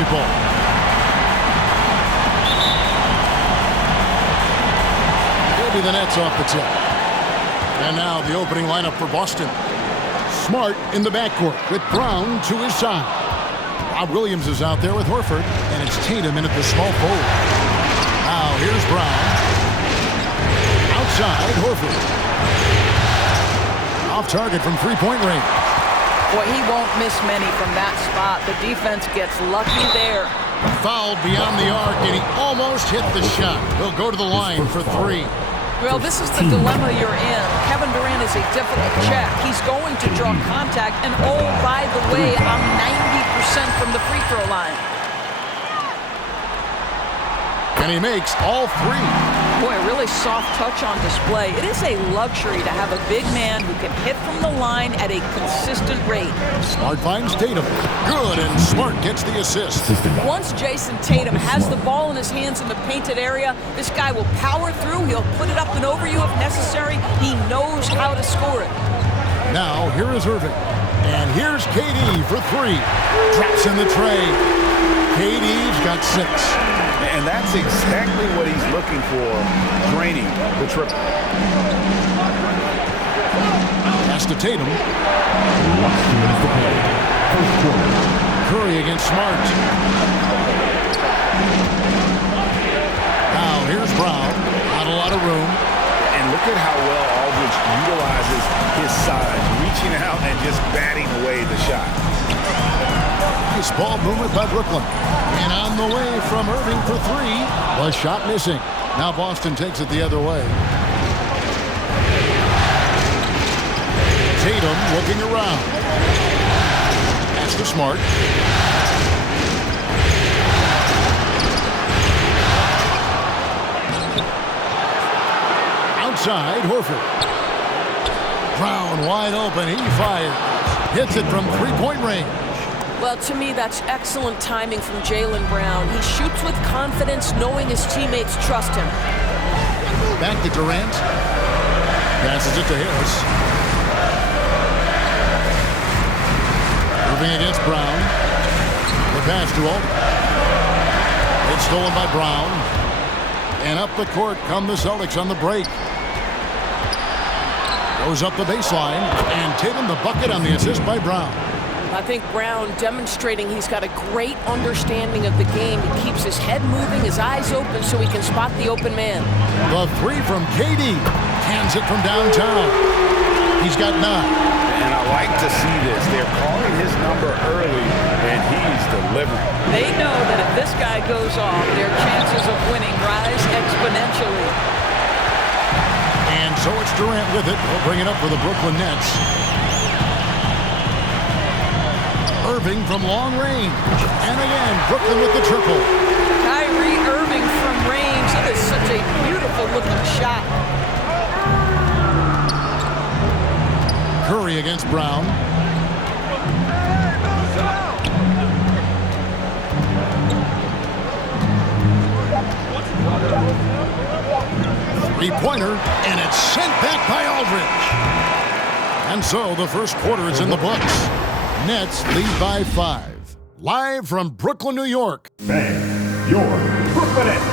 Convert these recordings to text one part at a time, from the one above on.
basketball. It'll be the Nets off the tip. And now the opening lineup for Boston. Smart in the backcourt with Brown to his side. Rob Williams is out there with Horford, and it's Tatum in at the small forward. Now here's Brown. Outside, Horford. Off target from three-point range. Boy, he won't miss many from that spot. The defense gets lucky there. Fouled beyond the arc, and he almost hit the shot. He'll go to the line for three. Well, this is the dilemma you're in. Kevin Durant is a difficult check. He's going to draw contact, and oh, by the way, I'm 90% from the free throw line. And he makes all three. Boy, a really soft touch on display. It is a luxury to have a big man who can hit from the line at a consistent rate. Smart finds Tatum. Good, and Smart gets the assist. Once Jason Tatum has the ball in his hands in the painted area, this guy will power through. He'll put it up and over you if necessary. He knows how to score it. Now, here is Irving. And here's KD for three. Drops in the tray. KD's got 6. And that's exactly what he's looking for, draining the triple. Pass to Tatum. Curry against Smart. Now here's Brown. Not a lot of room. And look at how well Aldridge utilizes his size, reaching out and just batting away the shot. Nice ball movement by Brooklyn. And on the way from Irving for three. Was shot missing. Now Boston takes it the other way. Tatum looking around. Pass to Smart. Outside, Horford. Brown wide open. He fires. Hits it from three-point range. Well, to me, that's excellent timing from Jaylen Brown. He shoots with confidence, knowing his teammates trust him. Back to Durant. Passes it to Harris. Moving against Brown. The pass to Aldridge. It's stolen by Brown. And up the court come the Celtics on the break. Goes up the baseline. And Tatum the bucket on the assist by Brown. I think Brown demonstrating he's got a great understanding of the game. He keeps his head moving, his eyes open so he can spot the open man. The three from KD. Cans it from downtown. He's got 9. And I like to see this. They're calling his number early, and he's delivering. They know that if this guy goes off, their chances of winning rise exponentially. And so it's Durant with it. He'll bring it up for the Brooklyn Nets. Irving from long range. And again, Brooklyn with the triple. Kyrie Irving from range. It is such a beautiful looking shot. Curry against Brown. Three-pointer, and it's sent back by Aldridge. And so the first quarter is in the books. Nets lead by 5. Live from Brooklyn, New York. Bang, your Brooklyn Nets.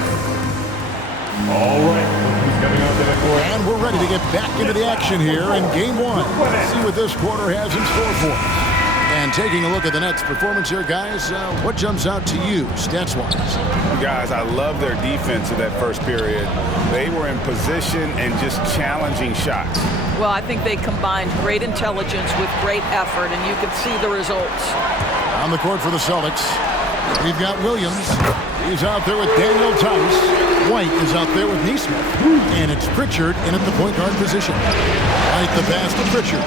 All right, who's coming out to the court? And we're ready to get back into the action here in Game 1. See what this quarter has in store for us. And taking a look at the Nets' performance here, guys, what jumps out to you, stats-wise? Guys, I love their defense in that first period. They were in position and just challenging shots. Well, I think they combined great intelligence with great effort, and you can see the results. On the court for the Celtics, we've got Williams. He's out there with Daniel Tice. White is out there with Neesmith. And it's Pritchard in at the point guard position. White the pass to Pritchard.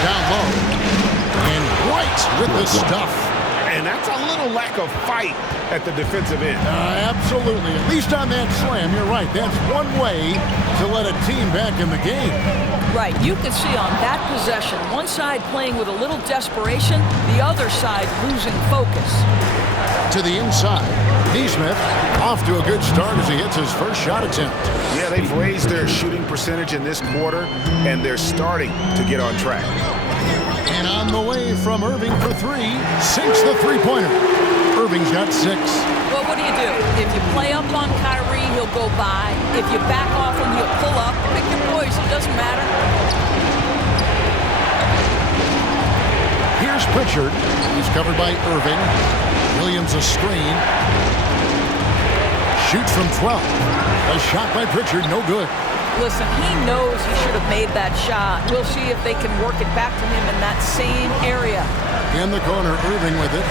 Down low. And White with the stuff. And that's a little lack of fight at the defensive end. Absolutely. At least on that slam, you're right. That's one way to let a team back in the game. Right. You can see on that possession, one side playing with a little desperation, the other side losing focus. To the inside. Neesmith off to a good start as he hits his first shot attempt. Yeah, they've raised their shooting percentage in this quarter, and they're starting to get on track. And on the way from Irving for three, sinks the three-pointer. Irving's got 6. Well, what do? If you play up on Kyrie, he'll go by. If you back off him, he'll pull up. Pick your poison, it doesn't matter. Here's Pritchard. He's covered by Irving. Williams a screen. Shoots from 12. A shot by Pritchard, no good. Listen, he knows he should have made that shot. We'll see if they can work it back to him in that same area. In the corner, Irving with it.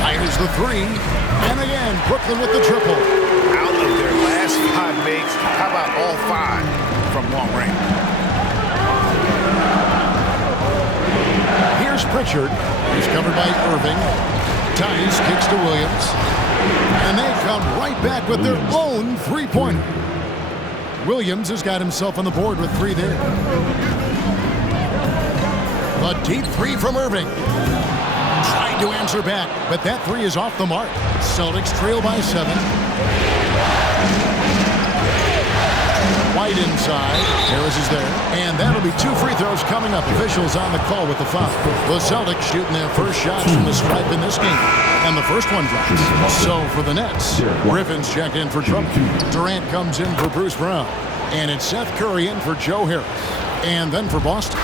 Fires the 3. And again, Brooklyn with the triple. Out of their last 5 makes, how about all 5 from long range? Here's Pritchard. He's covered by Irving. Tice kicks to Williams. And they come right back with their own three-pointer. Williams has got himself on the board with 3 there. A deep 3 from Irving. Trying to answer back, but that 3 is off the mark. Celtics trail by 7. White inside. Harris is there. And that'll be 2 free throws coming up. Officials on the call with the foul. The Celtics shooting their first shots from the stripe in this game. And the first one drops. So for the Nets, Griffin's checked in for trouble. Durant comes in for Bruce Brown. And it's Seth Curry in for Joe Harris. And then for Boston,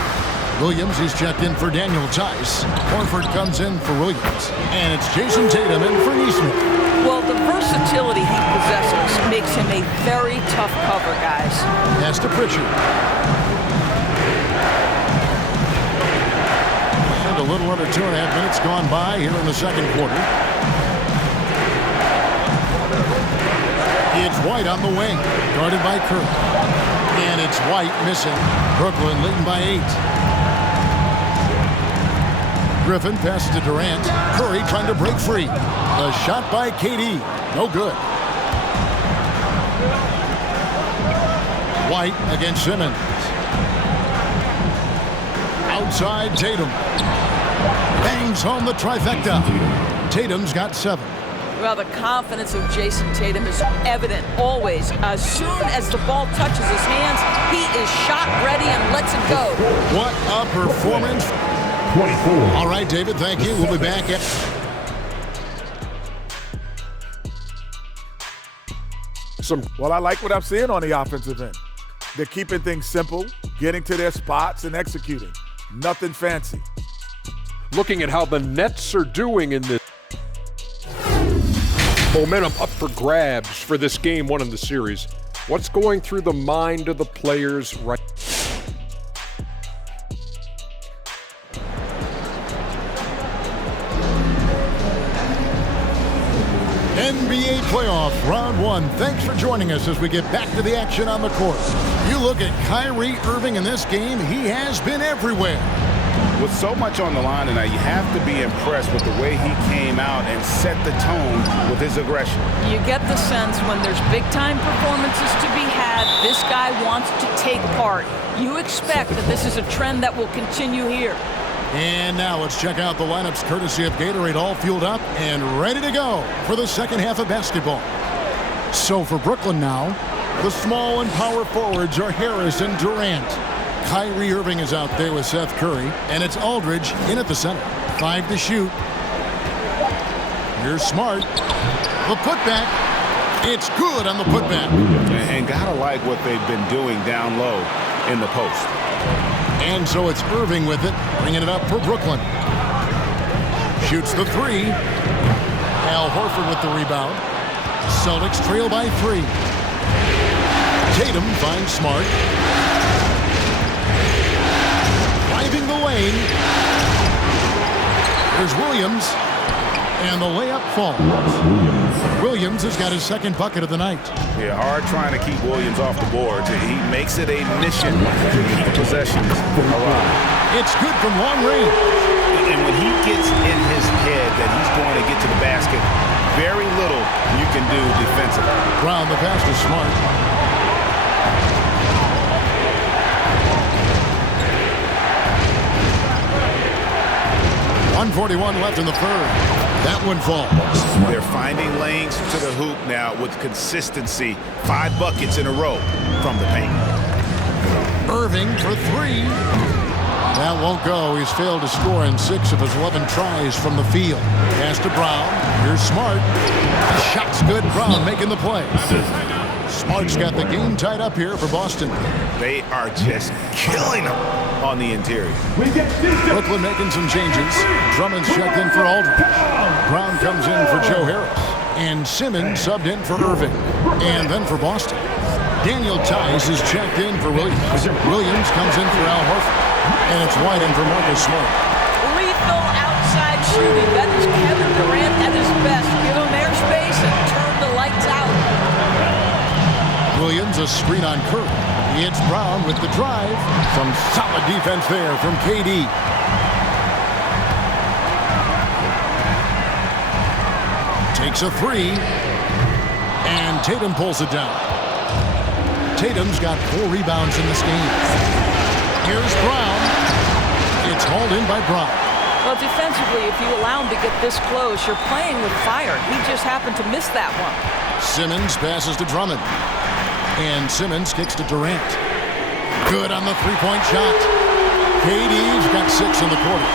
Williams is checked in for Daniel Tice. Horford comes in for Williams. And it's Jason Tatum in for Neesmith. Well, the versatility he possesses makes him a very tough cover, guys. Pass to Pritchard. And a little under 2.5 minutes gone by here in the second quarter. It's White on the wing, guarded by Curry. And it's White missing. Brooklyn leading by 8. Griffin passes to Durant. Curry trying to break free. A shot by KD. No good. White against Simmons. Outside Tatum. Bangs home the trifecta. Tatum's got 7. Well, the confidence of Jason Tatum is evident always. As soon as the ball touches his hands, he is shot ready and lets it go. What a performance. 24. All right, David, thank you. We'll be back at... Well, I like what I'm seeing on the offensive end. They're keeping things simple, getting to their spots, and executing. Nothing fancy. Looking at how the Nets are doing in this. Momentum up for grabs for this game 1 in the series. What's going through the mind of the players right now? NBA playoff round 1. Thanks for joining us as we get back to the action on the court. You look at Kyrie Irving in this game, he has been everywhere. With so much on the line tonight, you have to be impressed with the way he came out and set the tone with his aggression. You get the sense when there's big-time performances to be had, this guy wants to take part. You expect that this is a trend that will continue here. And now let's check out the lineups courtesy of Gatorade, all fueled up and ready to go for the second half of basketball. So for Brooklyn now, the small and power forwards are Harris and Durant. Kyrie Irving is out there with Seth Curry, and it's Aldridge in at the center. 5 to shoot. Here's Smart. The putback. It's good on the putback. And gotta like what they've been doing down low in the post. And so it's Irving with it, bringing it up for Brooklyn. Shoots the 3. Al Horford with the rebound. Celtics trail by 3. Tatum finds Smart. Driving the lane. There's Williams. And the layup falls. Williams has got his second bucket of the night. Yeah, hard trying to keep Williams off the board. He makes it a mission to keep possessions alive. It's good from long range. And when he gets in his head that he's going to get to the basket, very little you can do defensively. Brown, the pass to Smart. .141 left in the third. That one falls. They're finding lanes to the hoop now with consistency. 5 buckets in a row from the paint. Irving for 3. That won't go. He's failed to score in 6 of his 11 tries from the field. Pass to Brown. Here's Smart. The shot's good. Brown making the play. Smart's got the game tied up here for Boston. They are just killing them on the interior. Brooklyn making some changes. Drummond's checked in for Aldridge. Brown comes in for Joe Harris. And Simmons subbed in for Irving. And then for Boston, Daniel Tice is checked in for Williams. Williams comes in for Al Horford. And it's wide in for Marcus Smart. Lethal outside shooting. That is Kevin Durant at his best. Give him airspace and turn the lights out. Williams a screen on Curry. It's Brown with the drive. Some solid defense there from KD. Takes a 3. And Tatum pulls it down. Tatum's got 4 rebounds in this game. Here's Brown. It's hauled in by Brown. Well, defensively, if you allow him to get this close, you're playing with fire. He just happened to miss that one. Simmons passes to Drummond. And Simmons kicks to Durant. Good on the three-point shot. KD's got 6 in the quarter.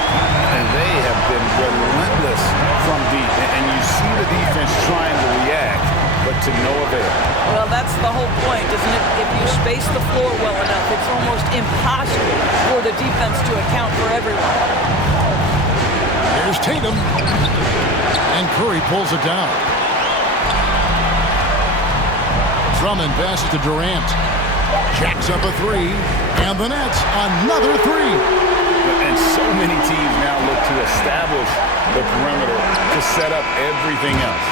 And they have been relentless from deep. And you see the defense trying to react, but to no avail. Well, that's the whole point, isn't it? If you space the floor well enough, it's almost impossible for the defense to account for everyone. Here's Tatum. And Curry pulls it down. Drummond passes to Durant. Jacks up a 3. And the Nets, another 3. And so many teams now look to establish the perimeter to set up everything else.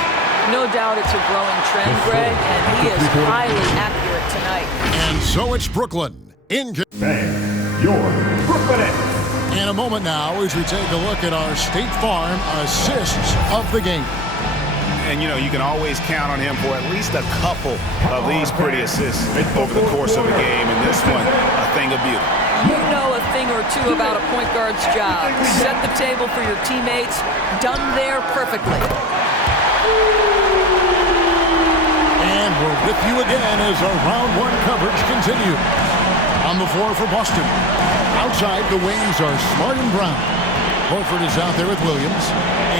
No doubt it's a growing trend, Greg, and he is highly accurate tonight. And so it's Brooklyn. And your Brooklyn Nets. In a moment now as we take a look at our State Farm assists of the game. And, you know, you can always count on him for at least a couple of these pretty assists over the course of a game. And this one, a thing of beauty. You know a thing or two about a point guard's job. Set the table for your teammates. Done there perfectly. And we're with you again as our round 1 coverage continues. On the floor for Boston. Outside, the wings are Smart and Brown. Horford is out there with Williams.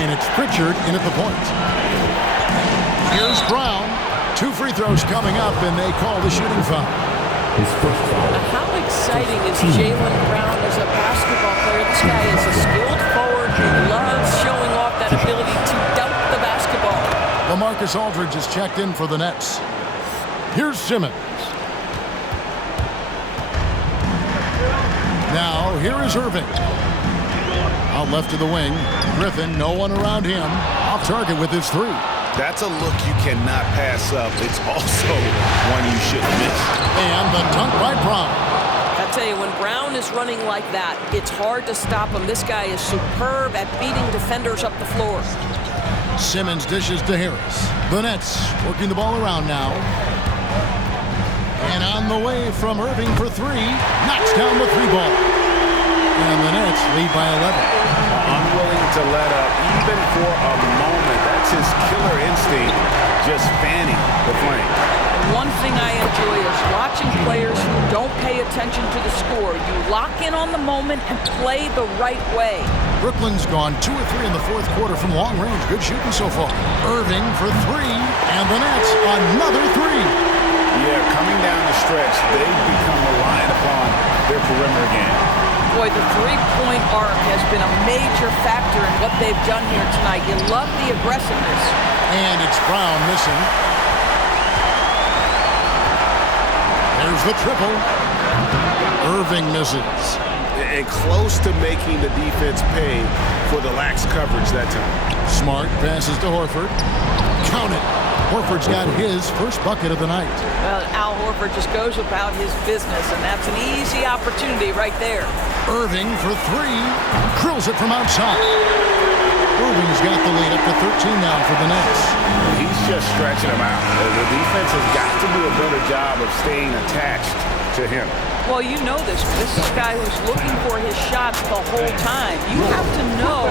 And it's Pritchard in at the point. Here's Brown. 2 free throws coming up, and they call the shooting foul. How exciting is Jaylen Brown as a basketball player? This guy is a skilled forward who loves showing off that ability to dunk the basketball. LaMarcus Aldridge is checked in for the Nets. Here's Simmons. Now, here is Irving. Out left to the wing. Griffin, no one around him. Off target with his 3. That's a look you cannot pass up. It's also one you shouldn't miss. And the dunk by Brown. I tell you, when Brown is running like that, it's hard to stop him. This guy is superb at beating defenders up the floor. Simmons dishes to Harris. The Nets working the ball around now. And on the way from Irving for 3. Knocks down the 3 ball. And the Nets lead by 11. Unwilling to let up even for a moment. That's his killer instinct, just fanning the flame. One thing I enjoy is watching players who don't pay attention to the score. You lock in on the moment and play the right way. Brooklyn's gone 2 or 3 in the 4th quarter from long range. Good shooting so far. Irving for 3. And the Nets another 3. Yeah, coming down the stretch, they've become reliant upon their perimeter game. Boy, the three-point arc has been a major factor in what they've done here tonight. You love the aggressiveness. And it's Brown missing. There's the triple. Irving misses. And close to making the defense pay for the lax coverage that time. Smart passes to Horford. Count it. Horford's got his first bucket of the night. Well, Al Horford just goes about his business, and that's an easy opportunity right there. Irving for 3. Drills it from outside. Irving's got the lead up to 13 now for the Nets. He's just stretching them out. The defense has got to do a better job of staying attached to him. Well, you know this. This is a guy who's looking for his shots the whole time. You have to know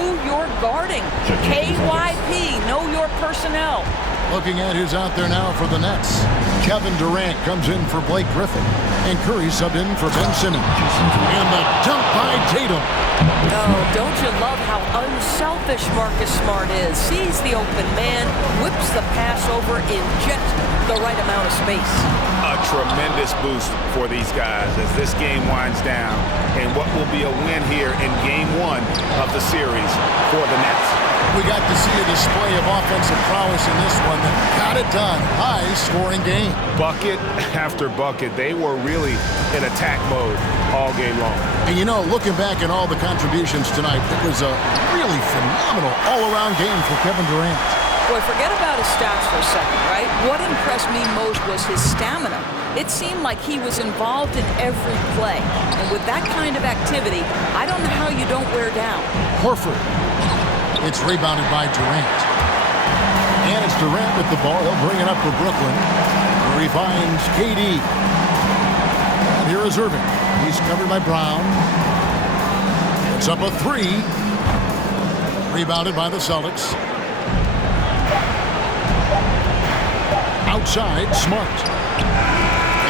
who you're guarding. KYP, know your personnel. Looking at who's out there now for the Nets. Kevin Durant comes in for Blake Griffin. And Curry subbed in for Ben Simmons. And the dunk by Tatum. Oh, don't you love how unselfish Marcus Smart is? Sees the open man, whips the pass over in just the right amount of space. A tremendous boost for these guys as this game winds down and what will be a win here in Game 1 of the series for the Nets. We got to see a display of offensive prowess in this one that got it done. High-scoring game. Bucket after bucket. They were really in attack mode all game long. And you know, looking back at all the contributions tonight, it was a really phenomenal all-around game for Kevin Durant. Boy, forget about his stats for a second, right? What impressed me most was his stamina. It seemed like he was involved in every play. And with that kind of activity, I don't know how you don't wear down. Horford. It's rebounded by Durant. And it's Durant with the ball. He'll bring it up for Brooklyn, where he finds KD. And here is Irving. He's covered by Brown. It's up a three. Rebounded by the Celtics. Outside, Smart.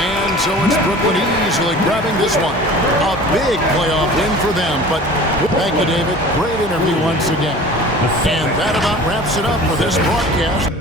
And so it's Brooklyn easily grabbing this one. A big playoff win for them. But thank you, David. Great interview once again. And that about wraps it up for this broadcast.